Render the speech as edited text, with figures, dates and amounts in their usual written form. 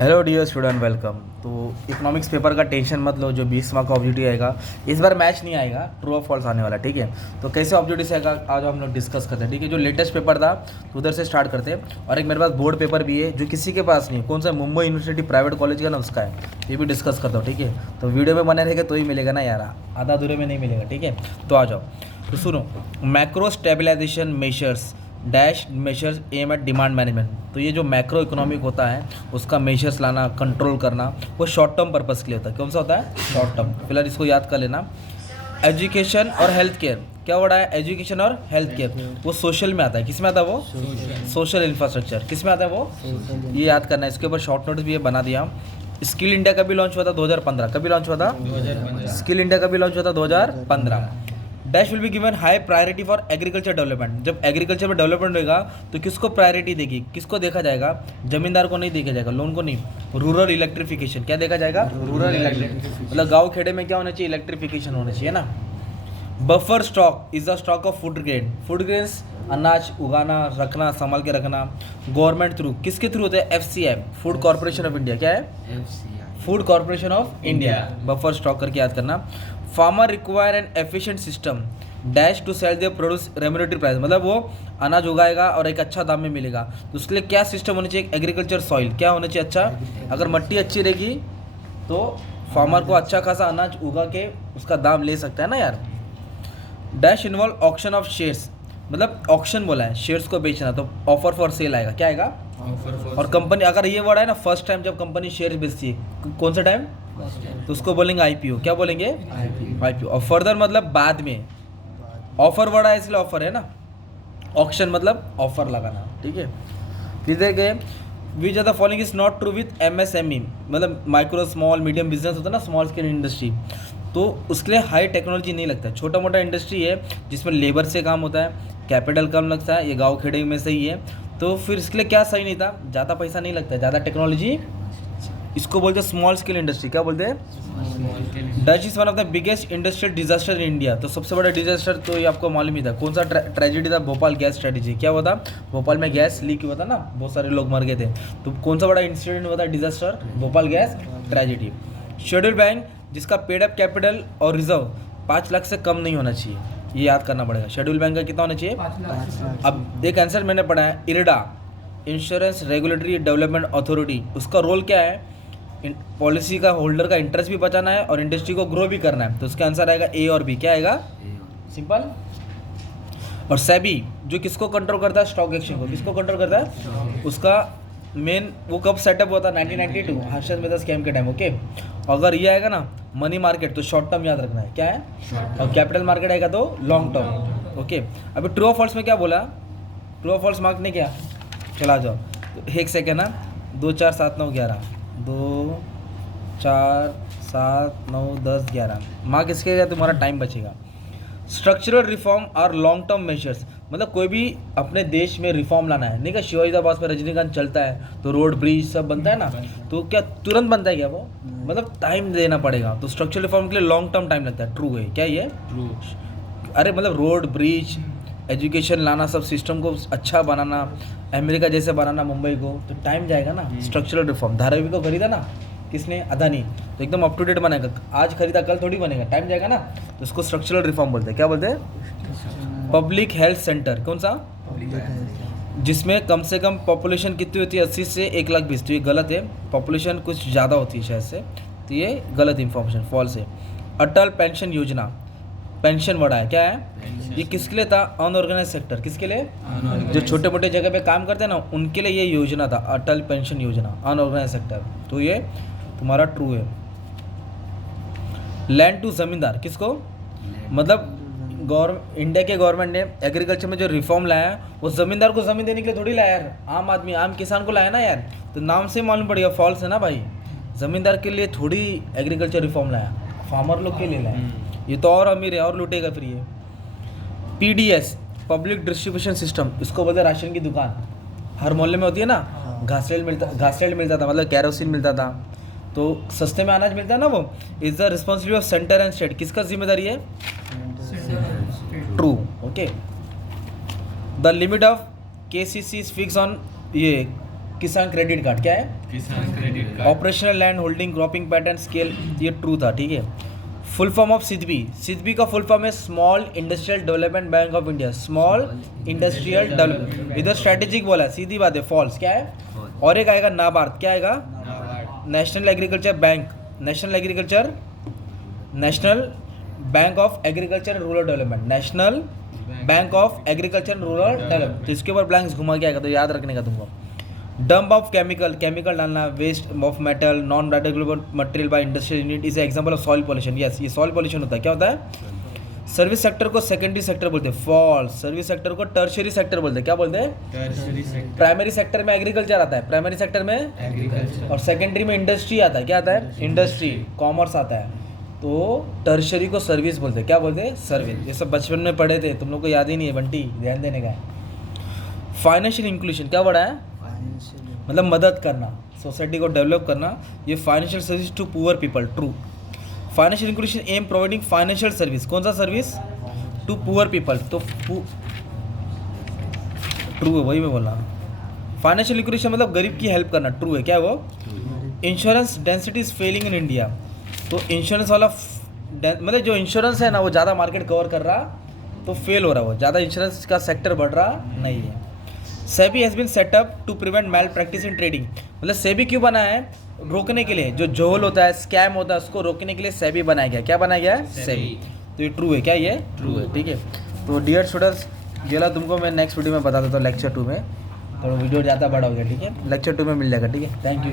Hello dear student, welcome. तो economics paper का tension मत लो, जो 20 मार्क का ऑब्जेक्टिव आएगा इस बार मैच नहीं आएगा, ट्रू और फॉल्स आने वाला, ठीक है। तो कैसे ऑब्जेक्टिव से आएगा आज हम लोग डिस्कस करते हैं, ठीक है। जो लेटेस्ट पेपर था तो उधर से स्टार्ट करते हैं, और एक मेरे पास बोर्ड पेपर भी है जो किसी के पास नहीं है। कौन सा? मुंबई यूनिवर्सिटी प्राइवेट कॉलेज का ना, उसका है। ये भी डिस्कस करता हूँ, ठीक है। तो वीडियो में बने रहेगा तो ही मिलेगा ना यार, आधा अधूरे में नहीं मिलेगा, ठीक है। तो आ जाओ, तो सुनो। Macro stabilization measures dash measures aim at demand management. तो ये जो मैक्रो इकोनॉमिक होता है उसका मेजर्स लाना, कंट्रोल करना, वो शॉर्ट टर्म पर्पस के लिए होता है। कौन सा होता है? Short term. फिलहाल इसको याद कर लेना। एजुकेशन और हेल्थ केयर, क्या वर्ड है? एजुकेशन और हेल्थ केयर, वो सोशल में आता है। किस में आता है वो? Social infrastructure. किस में आता है वो? ये याद करना है। इसके ऊपर शॉर्ट नोट्स भी ये बना दिया। स्किल इंडिया कभी लॉन्च हुआ था? 2015। कभी लॉन्च हुआ था? 2015। स्किल इंडिया कभी लॉन्च हुआ था? 2015। Dash will be given high priority for agriculture development. जब एग्रीकल्चर में डेवलपमेंट होगा तो किसको प्रायोरिटी देगी? किसको देखा जाएगा? जमींदार को नहीं देखा जाएगा, लोन को नहीं। रूरल इलेक्ट्रिफिकेशन, क्या देखा जाएगा? रूरल इलेक्ट्रिफिकेशन, मतलब गांव खेड़े में क्या होना चाहिए? इलेक्ट्रिफिकेशन होना चाहिए ना। Buffer stock is the stock of food grain. Food grains, अनाज उगाना, रखना, संभाल के रखना। गवर्नमेंट थ्रू, किसके थ्रू होते हैं? FCI, food corporation of India. क्या है? Food corporation of India. Buffer stock करके याद करना। Farmer require an efficient system dash to sell their produce remunerative price, मतलब वो अनाज उगाएगा और एक अच्छा दाम में मिलेगा। तो उसके लिए क्या सिस्टम होना चाहिए? एग्रीकल्चर सॉइल क्या होना चाहिए? अच्छा। अगर मिट्टी अच्छी रहेगी तो फार्मर को अच्छा खासा अनाज उगा के उसका दाम ले सकता है ना यार। Dash involve auction of shares, मतलब ऑक्शन बोला है, शेयर्स को बेचना, तो ऑफर फॉर सेल आएगा। क्या आएगा? और कंपनी, अगर ये वर्ड है ना, फर्स्ट टाइम जब कंपनी शेयर बेचती है, कौन सा टाइम? तो उसको बोलेंगे IPO। क्या बोलेंगे? IPO। और फर्दर मतलब बाद में। ऑफर वर्ड है इसलिए ऑफर है ना। ऑक्शन मतलब ऑफर लगाना, ठीक है। फिर देखे which are the following is not true with MSME, मतलब माइक्रो स्मॉल मीडियम बिजनेस होता है ना, स्मॉल स्केल इंडस्ट्री। तो उसके लिए हाई टेक्नोलॉजी नहीं लगता है। छोटा मोटा इंडस्ट्री है जिसमें लेबर से काम होता है, कैपिटल कम लगता है, ये गांव खेड़े में से ही है। तो फिर इसके लिए क्या सही नहीं था? ज़्यादा पैसा नहीं लगता है, ज़्यादा टेक्नोलॉजी। इसको बोलते हैं स्मॉल स्केल इंडस्ट्री। क्या बोलते हैं? Dutch is one of the biggest industrial disaster in India. तो सबसे बड़ा डिजास्टर तो ये आपको मालूम ही था। कौन सा ट्रेजेडी था? Bhopal gas tragedy. क्या हुआ था? भोपाल में गैस लीक हुआ था ना, बहुत सारे लोग मर गए थे। तो कौन सा बड़ा इंसिडेंट हुआ था? Disaster, Bhopal gas tragedy. Schedule bank जिसका पेड अप कैपिटल और रिजर्व 5 लाख से कम नहीं होना चाहिए, ये याद करना पड़ेगा। शेड्यूल बैंक का कितना होना चाहिए? 5 लाख। अब एक आंसर मैंने पढ़ा है, IRDA, insurance regulatory development authority, उसका रोल क्या है? पॉलिसी का होल्डर का इंटरेस्ट भी बचाना है और इंडस्ट्री को ग्रो भी करना है। तो उसका आंसर आएगा A और B। क्या आएगा? सिंपल। और सेबी जो किसको कंट्रोल करता है? स्टॉक एक्सचेंज को। किसको कंट्रोल करता है? उसका मेन वो कब सेटअप हुआ था? 1992, हर्षद मेहता स्कैम के टाइम, ओके। अगर ये आएगा ना मनी मार्केट, तो शॉर्ट टर्म याद रखना है। क्या है? और कैपिटल मार्केट आएगा तो लॉन्ग टर्म, ओके। अभी ट्रू और फॉल्स में क्या बोला? ट्रू और फॉल्स मार्क नहीं किया? चला जाओ, तो एक सेकेंड ना। 2 4 7 9 11, 2 4 7 9 10 11 मार्क इसके लिए तुम्हारा टाइम बचेगा। स्ट्रक्चरल रिफॉर्म और लॉन्ग टर्म मेजर्स, मतलब कोई भी अपने देश में रिफॉर्म लाना है, नहीं क्या? शिवाजी द बॉस में रजनीकांत चलता है तो रोड ब्रिज सब बनता है ना, तो क्या तुरंत बनता है क्या वो? मतलब टाइम देना पड़ेगा। तो स्ट्रक्चरल रिफॉर्म के लिए लॉन्ग टर्म टाइम लगता है। ट्रू है क्या ये? ट्रू। अरे मतलब रोड ब्रिज, एजुकेशन लाना, सब सिस्टम को अच्छा बनाना, अमेरिका जैसे बनाना मुंबई को, तो टाइम जाएगा ना। स्ट्रक्चरल रिफॉर्म, धारावी को खरीदा ना किसने? अदानी। तो एकदम अप टू डेट बनेगा, आज खरीदा कल थोड़ी बनेगा, टाइम जाएगा ना। तो उसको स्ट्रक्चरल रिफॉर्म बोलते हैं। क्या बोलते हैं? पब्लिक हेल्थ सेंटर, कौन सा? जिसमें कम से कम पॉपुलेशन कितनी होती है? 80 से 1,20,000। तो ये गलत है, पॉपुलेशन कुछ ज़्यादा होती है शायद से, तो ये गलत इन्फॉर्मेशन, फॉल्स है। अटल पेंशन योजना, पेंशन बढ़ा है, क्या है? ये किसके लिए था? Unorganised sector. किसके लिए? जो छोटे मोटे जगह पे काम करते हैं ना, उनके लिए ये योजना था, अटल पेंशन योजना, अनऑर्गेनाइज सेक्टर। तो ये तुम्हारा ट्रू है। लैंड टू जमींदार, किसको? मतलब इंडिया के गवर्नमेंट ने एग्रीकल्चर में जो रिफॉर्म लाया है वो जमींदार को जमीन देने के लिए थोड़ी लाया यार, आम आदमी, आम किसान को लाया ना यार। तो नाम से मालूम पड़ेगा फॉल्स है ना भाई। जमींदार के लिए थोड़ी एग्रीकल्चर रिफॉर्म लाया, फार्मर लोग के लिए लाया। ये तो और अमीर है और लूटेगा फिर ये। PDS, पब्लिक डिस्ट्रीब्यूशन सिस्टम, इसको बोलते हैं राशन की दुकान। हर मोहल्ले में होती है ना। घासलेट मिलता था, मतलब कैरोसिन मिलता था, तो सस्ते में अनाज मिलता है ना। वो is the responsibility of centre and state, किसका जिम्मेदारी है? True, okay. The limit of KCC is fix on ये किसान क्रेडिट कार्ड क्या है? किसान credit card. Operational land holding cropping pattern scale, ये ट्रू था, ठीक है। Full form of SIDBI, SIDBI का फुल फॉर्म है small industrial development bank of India, small industrial development. इधर स्ट्रेटेजिक बोला है, सीधी बात है, फॉल्स क्या है? और एक आएगा नाबार्ड, क्या आएगा? National agriculture bank, national agriculture, national bank of agriculture and rural development, national bank of agriculture and rural development. तो इसके ऊपर ब्लैंक्स घुमा के आएगा, तो याद रखने का तुमको। डंप ऑफ केमिकल, केमिकल डालना, waste of metal, non biodegradable material by industrial unit is example of soil pollution. Yes, ये सॉइल पॉल्यूशन होता है, क्या होता है? सर्विस सेक्टर को सेकेंडरी सेक्टर बोलते हैं, फॉल्स। सर्विस सेक्टर को टर्शियरी सेक्टर बोलते हैं, क्या बोलते हैं? Tertiary sector. प्राइमरी सेक्टर में एग्रीकल्चर आता है, प्राइमरी सेक्टर में एग्रीकल्चर। और सेकेंडरी में इंडस्ट्री आता है, क्या आता है? इंडस्ट्री, कॉमर्स आता है। तो टर्शरी को सर्विस बोलते हैं, क्या बोलते हैं? सर्विस। ये सब बचपन में पढ़े थे, तुम लोग को याद ही नहीं है बंटी, ध्यान देने का है। फाइनेंशियल इंक्लूजन क्या बड़ा है? मतलब मदद करना, सोसाइटी को डेवलप करना, ये financial service to poor people, true. Financial inclusion aim providing financial service, कौन सा सर्विस? टू पुअर पीपल, तो ट्रू है, वही मैं बोल रहा हूँ। फाइनेंशियल इंक्लूजन मतलब गरीब की हेल्प करना, ट्रू है, क्या है वो? Insurance density is Fehling in India, तो इंश्योरेंस वाला मतलब जो इंश्योरेंस है ना वो ज़्यादा मार्केट कवर कर रहा, तो फेल हो रहा, वो ज़्यादा इंश्योरेंस का सेक्टर बढ़ रहा नहीं है। SEBI has been set up to prevent malpractice in trading, मतलब सेबी क्यों बना है? रोकने के लिए, जो जोहल होता है, स्कैम होता है, उसको रोकने के लिए सेबी बनाया गया, क्या बनाया गया है? सेबी। तो ये ट्रू है, क्या ये? ट्रू है, ठीक है। तो डियर स्टूडेंट्स, ये ला तुमको मैं नेक्स्ट वीडियो में बता देता हूँ, लेक्चर 2 में। तो वीडियो ज़्यादा बड़ा हो गया, ठीक है, लेक्चर 2 में मिल जाएगा, ठीक है। Thank you.